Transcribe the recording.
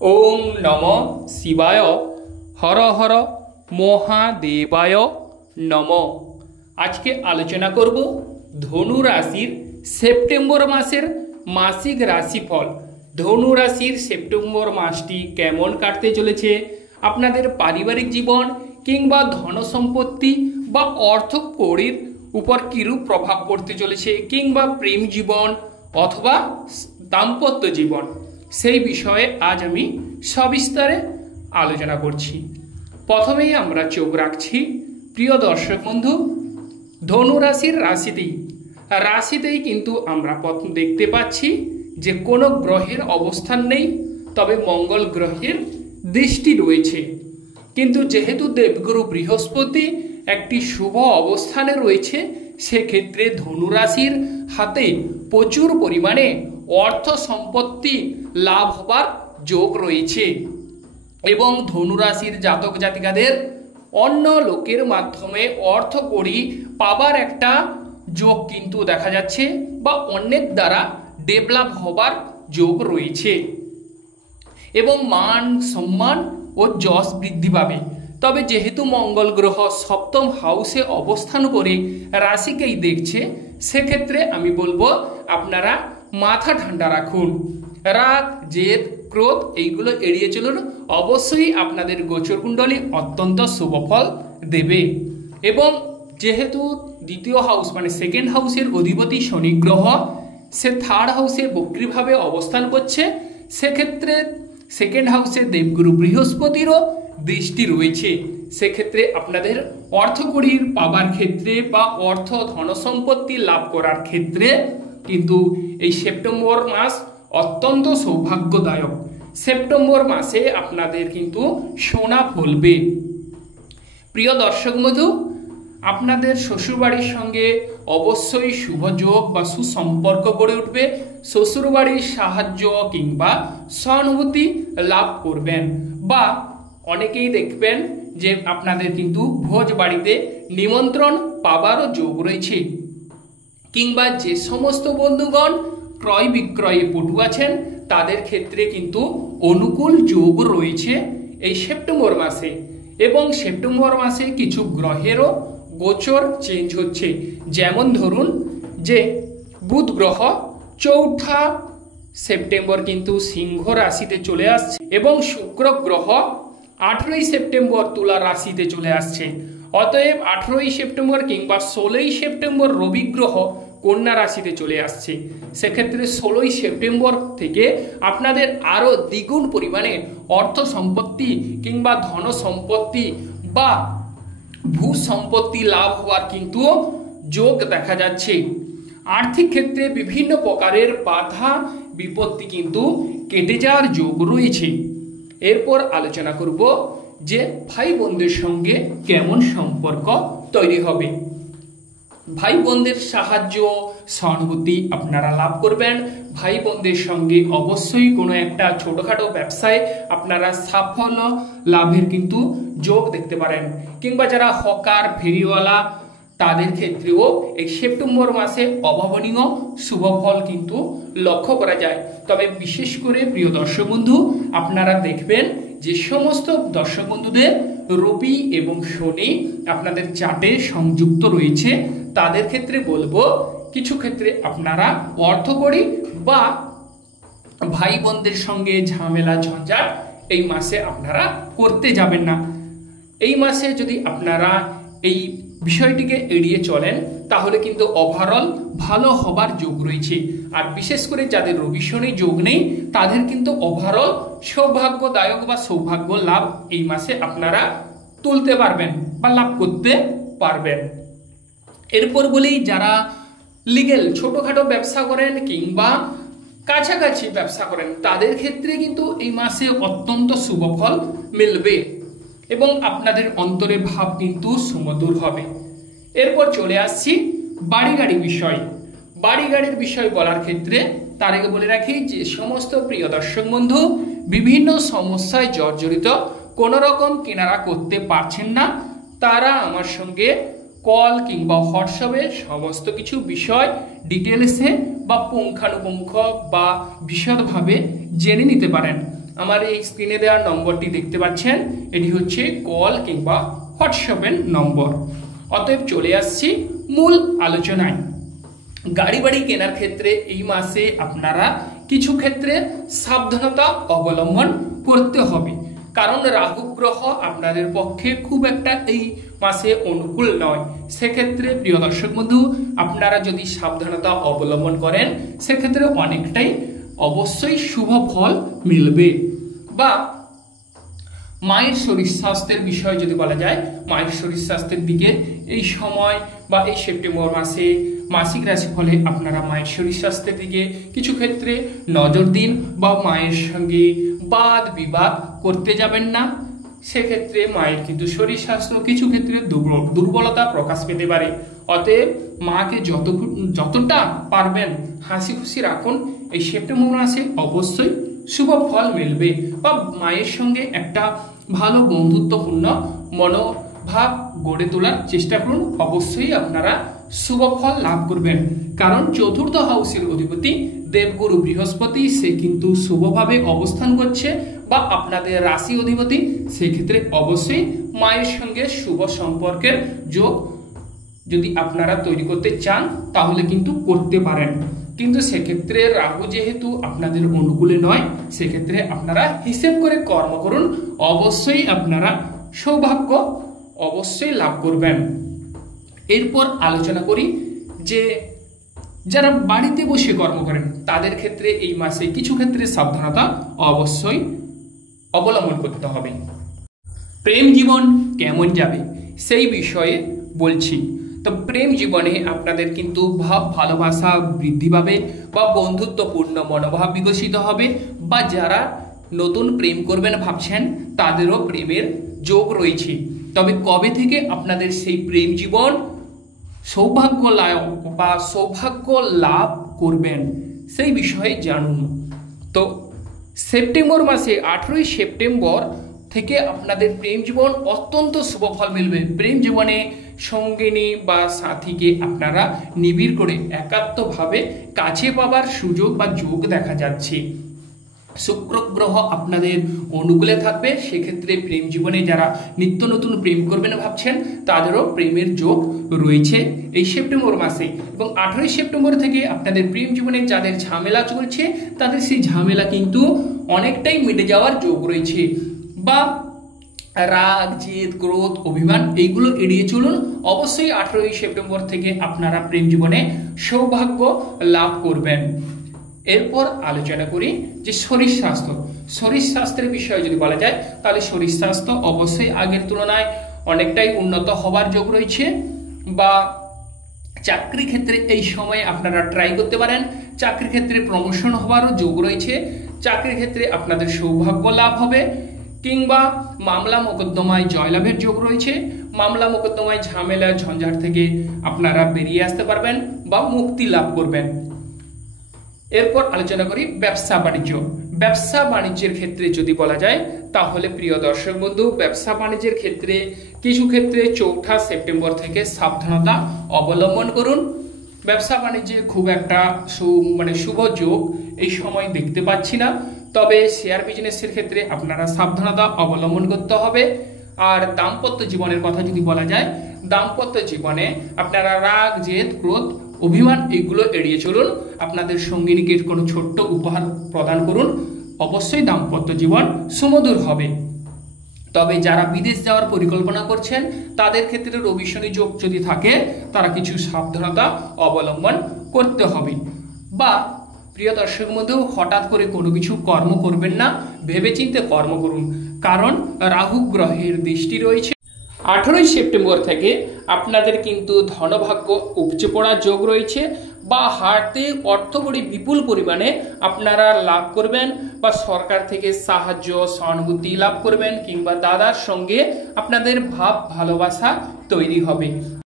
ওম নম শিবায় হর হর মহাদেবায় নম। আজকে আলোচনা করব ধনু রাশির সেপ্টেম্বর মাসের মাসিক রাশিফল। ধনু রাশির সেপ্টেম্বর মাসটি কেমন কাটতে চলেছে, আপনাদের পারিবারিক জীবন কিংবা ধন সম্পত্তি বা অর্থ কড়ির উপর কিরূপ প্রভাব পড়তে চলেছে, কিংবা প্রেম জীবন অথবা দাম্পত্য জীবন, সেই বিষয়ে আজ আমি সবিস্তারে আলোচনা করছি। প্রথমেই আমরা চোখ রাখছি প্রিয় দর্শক বন্ধু ধনু রাশির রাশিতেই কিন্তু আমরা প্রথম দেখতে পাচ্ছি যে কোনো গ্রহের অবস্থান নেই, তবে মঙ্গল গ্রহের দৃষ্টি রয়েছে। কিন্তু যেহেতু দেবগুরু বৃহস্পতি একটি শুভ অবস্থানে রয়েছে, সেক্ষেত্রে ধনু রাশির হাতে প্রচুর পরিমাণে অর্থ সম্পত্তি লাভ হবার যোগ রয়েছে এবং ধনু রাশির জাতক জাতিকাদের অন্য লোকের মাধ্যমে অর্থ কড়ি পাবার একটা যোগ কিন্তু দেখা যাচ্ছে বা অন্যের দ্বারা ডেভেলপ হবার যোগ রয়েছে এবং মান সম্মান ও যশ বৃদ্ধি পাবে। তবে যেহেতু মঙ্গল গ্রহ সপ্তম হাউসে অবস্থান করে রাশিকেই দেখছে, সেক্ষেত্রে আমি বলবো আপনারা মাথা ঠান্ডা রাখুন, রাগ জেদ ক্রোধ এইগুলো এড়িয়ে চলুন। অবশ্যই আপনাদের গোচরকুণ্ডলী অত্যন্ত শুভ ফল দেবে এবং যেহেতু দ্বিতীয় হাউস মানে সেকেন্ড হাউসের অধিপতি শনি গ্রহ সে থার্ড হাউসে বক্রীভাবে অবস্থান করছে, সেক্ষেত্রে সেকেন্ড হাউসে দেবগুরু বৃহস্পতিরও দৃষ্টি রয়েছে। সেক্ষেত্রে আপনাদের অর্থকড়ির পাবার ক্ষেত্রে বা অর্থ ধনসম্পত্তি লাভ করার ক্ষেত্রে কিন্তু এই সেপ্টেম্বর মাস অত্যন্ত সৌভাগ্যদায়ক। সেপ্টেম্বর মাসে আপনাদের কিন্তু সোনা ফলবে। প্রিয় দর্শক বন্ধু, আপনাদের শ্বশুরবাড়ির সঙ্গে অবশ্যই শুভযোগ বা সুসম্পর্ক গড়ে উঠবে। শ্বশুরবাড়ির সাহায্য কিংবা সহানুভূতি লাভ করবেন বা অনেকেই দেখবেন যে আপনাদের কিন্তু ভোজ বাড়িতে নিমন্ত্রণ পাবারও যোগ রয়েছে, কিংবা যে সমস্ত বন্ধুগণ ক্রয় বিক্রয়ে পটু আছেন তাদের ক্ষেত্রে কিন্তু অনুকূল যোগ রয়েছে এই সেপ্টেম্বর মাসে। এবং সেপ্টেম্বর মাসে কিছু গ্রহেরও গোচর চেঞ্জ হচ্ছে, যেমন ধরুন যে বুধ গ্রহ 4 সেপ্টেম্বর কিন্তু সিংহ রাশিতে চলে আসছে এবং শুক্র গ্রহ 18 সেপ্টেম্বর তুলা রাশিতে চলে আসছে। অতএব 18 সেপ্টেম্বর কিংবা 16 সেপ্টেম্বর রবি গ্রহ কন্যা রাশিতে চলে আসছে। সেক্ষেত্রে 16 সেপ্টেম্বর থেকে আপনাদের আরও দ্বিগুণ পরিমাণে অর্থ সম্পত্তি কিংবা ধন সম্পত্তি বা ভূ সম্পত্তি লাভ হওয়ার কিন্তু যোগ দেখা যাচ্ছে। আর্থিক ক্ষেত্রে বিভিন্ন প্রকারের বাধা বিপত্তি কিন্তু কেটে যাওয়ার যোগ রয়েছে। এরপর আলোচনা করব যে ভাই বোনদের সঙ্গে কেমন সম্পর্ক তৈরি হবে। ভাই বোনদের সাহায্য সহানুভূতি আপনারা লাভ করবেন। ভাই বোনদের সঙ্গে অবশ্যই কোনো একটা ছোটোখাটো ব্যবসায় আপনারা সাফল্য লাভের কিন্তু যোগ দেখতে পারেন, কিংবা যারা হকার ফেরিওয়ালা তাদের ক্ষেত্রেও এই সেপ্টেম্বর মাসে অভাবনীয় শুভ ফল কিন্তু লক্ষ্য করা যায়। তবে বিশেষ করে প্রিয় দর্শক বন্ধু, আপনারা দেখবেন যে সমস্ত দর্শক বন্ধুদের রবি এবং শনি আপনাদের চার্টে সংযুক্ত রয়েছে, তাদের ক্ষেত্রে বলবো কিছু ক্ষেত্রে আপনারা অর্থকড়ি বা ভাই বোনদের সঙ্গে ঝামেলা ঝঞ্ঝাট এই মাসে আপনারা করতে যাবেন না। এই মাসে যদি আপনারা এই বিষয়টিকে এড়িয়ে চলেন তাহলে কিন্তু ওভারঅল ভালো হবার যোগ রয়েছে। আর বিশেষ করে যাদের রবি শনি যোগ নেই তাদের কিন্তু ওভারঅল সৌভাগ্যদায়ক বা সৌভাগ্য লাভ এই মাসে আপনারা তুলতে পারবেন বা লাভ করতে পারবেন। এরপর বলি যারা লিগেল ছোটখাটো ব্যবসা করেন কিংবা কাছাকাছি ব্যবসা করেন তাদের ক্ষেত্রে কিন্তু এই মাসে অত্যন্ত শুভ ফল মিলবে এবং আপনাদের অন্তরের ভাব কিন্তু সুমধুর হবে। এরপর চলে আসছি বাড়ি গাড়ি বিষয়। বাড়ি গাড়ির বিষয় বলার ক্ষেত্রে তার আগে বলে রাখি যে সমস্ত প্রিয় দর্শক বন্ধু বিভিন্ন সমস্যায় জর্জরিত, কোনো রকম কেনারা করতে পারছেন না, তারা আমার সঙ্গে কল কিংবা হোয়াটসঅ্যাপে সমস্ত কিছু বিষয় ডিটেলসে বা পুঙ্খানুপুঙ্খ বা বিশদভাবে জেনে নিতে পারেন। আমার এই স্ক্রিনে দেওয়া নম্বরটি দেখতে পাচ্ছেন, এটি হচ্ছে কল কিংবা হোয়াটসঅ্যাপের নম্বর। অতএব চলে আসছি মূল আলোচনায়। গাড়ি বাড়ি কেনার ক্ষেত্রে এই মাসে আপনারা কিছু ক্ষেত্রে সাবধানতা অবলম্বন করতে হবে, কারণ রাহু গ্রহ আপনাদের পক্ষে খুব একটা এই মাসে অনুকূল নয়। সেক্ষেত্রে প্রিয় দর্শক বন্ধু, আপনারা যদি সাবধানতা অবলম্বন করেন সেক্ষেত্রে অনেকটাই অবশ্যই শুভ ফল মিলবে। বা মায়ের শরীর স্বাস্থ্যের বিষয়ে যদি বলা যায়, মায়ের শরীর স্বাস্থ্যের দিকে এই সময় বা এই সেপ্টেম্বর মাসে মাসিক রাশিফলে আপনারা মায়ের শরীর স্বাস্থ্যের দিকে কিছু ক্ষেত্রে নজর দিন, বা মায়ের সঙ্গে বাদ বিবাদ করতে যাবেন না। সেক্ষেত্রে মায়ের কিন্তু শরীর স্বাস্থ্য কিছু ক্ষেত্রে দুর্বলতা প্রকাশ পেতে পারে। অতএব মাকে যতটা পারবেন হাসি খুশি রাখুন। এই সেপ্টেম্বর মাসে অবশ্যই শুভ ফল মিলবে, বা মায়ের সঙ্গে একটা ভালো বন্ধুত্বপূর্ণ মনোভাব গড়ে তোলার চেষ্টা করুন। অবশ্যই আপনারা শুভ ফল লাভ করবেন, কারণ চতুর্থ হাউসের অধিপতি দেবগুরু বৃহস্পতি, সে কিন্তু শুভভাবে অবস্থান করছে, বা আপনাদের রাশি অধিপতি, সেক্ষেত্রে অবশ্যই মায়ের সঙ্গে শুভ সম্পর্কের যোগ যদি আপনারা তৈরি করতে চান তাহলে কিন্তু করতে পারেন। কিন্তু সেক্ষেত্রে রাহু যেহেতু আপনাদের অনুকূলে নয়, সেক্ষেত্রে আপনারা হিসেব করে কর্ম করুন। অবশ্যই আপনারা সৌভাগ্য অবশ্যই লাভ করবেন। এরপর আলোচনা করি যে যারা বাড়িতে বসে কর্ম করেন তাদের ক্ষেত্রে এই মাসে কিছু ক্ষেত্রে সাবধানতা অবশ্যই অবলম্বন করতে হবে। প্রেম জীবন কেমন যাবে সেই বিষয়ে বলছি। তো প্রেম জীবনে আপনাদের কিন্তু ভাব ভালোবাসা বৃদ্ধি পাবে, বা বন্ধুত্বপূর্ণ মনোভাব বিকশিত হবে, বা যারা নতুন প্রেম করবেন ভাবছেন তাদেরও প্রেমের যোগ রয়েছে। তবে কবে থেকে আপনাদের সেই প্রেম জীবন সৌভাগ্য লাভ করবেন সেই বিষয়ে জানুন। তো সেপ্টেম্বর মাসে 18ই সেপ্টেম্বর থেকে আপনাদের প্রেম জীবন অত্যন্ত শুভ ফল মিলবে। প্রেম জীবনে সঙ্গিনী বা সাথীকে আপনারা নিবিড় করে একাত্মভাবে কাছে পাবার সুযোগ বা যোগ দেখা যাচ্ছে। শুক্র গ্রহ আপনাদের অনুকূলে থাকবে, সেক্ষেত্রে প্রেম জীবনে যারা নিত্য নতুন প্রেম করবেন ভাবছেন তাদেরও প্রেমের যোগ রয়েছে এই সেপ্টেম্বর মাসে। এবং 18ই সেপ্টেম্বর থেকে আপনাদের প্রেম জীবনে যাদের ঝামেলা চলছে তাদের সেই ঝামেলা কিন্তু অনেকটাই মিটে যাওয়ার যোগ রয়েছে। বা রাগ, জেদ, ক্রোধ, অভিমান এইগুলো এড়িয়ে চলুন। অবশ্যই 18ই সেপ্টেম্বর থেকে আপনারা প্রেম জীবনে সৌভাগ্য লাভ করবেন। এরপর আলোচনা করি যে শরীর স্বাস্থ্য। শরীর স্বাস্থ্যের বিষয়ে যদি বলা যায় তাহলে শরীর স্বাস্থ্য অবশ্যই আগের তুলনায় অনেকটাই উন্নত হবার যোগ রয়েছে। বা চাকরি ক্ষেত্রে এই সময়ে আপনারা ট্রাই করতে পারেন, চাকরি ক্ষেত্রে প্রমোশন হওয়ারও যোগ রয়েছে, চাকরির ক্ষেত্রে আপনাদের সৌভাগ্য লাভ হবে, কিংবা মামলা মোকদ্দমায় জয়লাভের যোগ রয়েছে। মামলা মোকদ্দমায় ঝামেলা ঝঞ্ঝাট থেকে আপনারা বেরিয়ে আসতে পারবেন বা মুক্তি লাভ করবেন। এরপর আলোচনা করি ব্যবসা বাণিজ্য। ব্যবসা বাণিজ্যের ক্ষেত্রে যদি বলা যায় তাহলে প্রিয় দর্শক বন্ধু, ব্যবসা বাণিজ্যের ক্ষেত্রে কিছু ক্ষেত্রে 4 সেপ্টেম্বর থেকে সাবধানতা অবলম্বন করুন। ব্যবসা বাণিজ্যে খুব একটা শুভ যোগ এই সময় দেখতে পাচ্ছি না, তবে শেয়ার বিজনেসের ক্ষেত্রে আপনারা সাবধানতা অবলম্বন করতে হবে। আর দাম্পত্য জীবনের কথা যদি বলা যায়, দাম্পত্য জীবনে আপনারা রাগ, জেদ, ক্রোধ, অভিমান এগুলো এড়িয়ে চলুন। আপনাদের সঙ্গিনীকে কোনো ছোট্ট উপহার প্রদান করুন, অবশ্যই দাম্পত্য জীবন সুমধুর হবে। তবে যারা বিদেশ যাওয়ার পরিকল্পনা করছেন তাদের ক্ষেত্রে রবি শনি যোগ যদি থাকে তারা কিছু সাবধানতা অবলম্বন করতে হবে। বা প্রিয় দর্শক বন্ধু, হঠাৎ করে কোনো কিছু কর্ম করবেন না, ভেবেচিন্তে কর্ম করুন, কারণ রাহু গ্রহের দৃষ্টি রয়েছে। 18ই সেপ্টেম্বর থেকে আপনাদের কিন্তু ধনভাগ্য উপচে পড়ার যোগ রয়েছে, বা হাতে অর্থকড়ি বিপুল পরিমাণে আপনারা লাভ করবেন, বা সরকার থেকে সাহায্য সহানুভূতি লাভ করবেন, কিংবা দাদার সঙ্গে আপনাদের ভাব ভালোবাসা তৈরি হবে।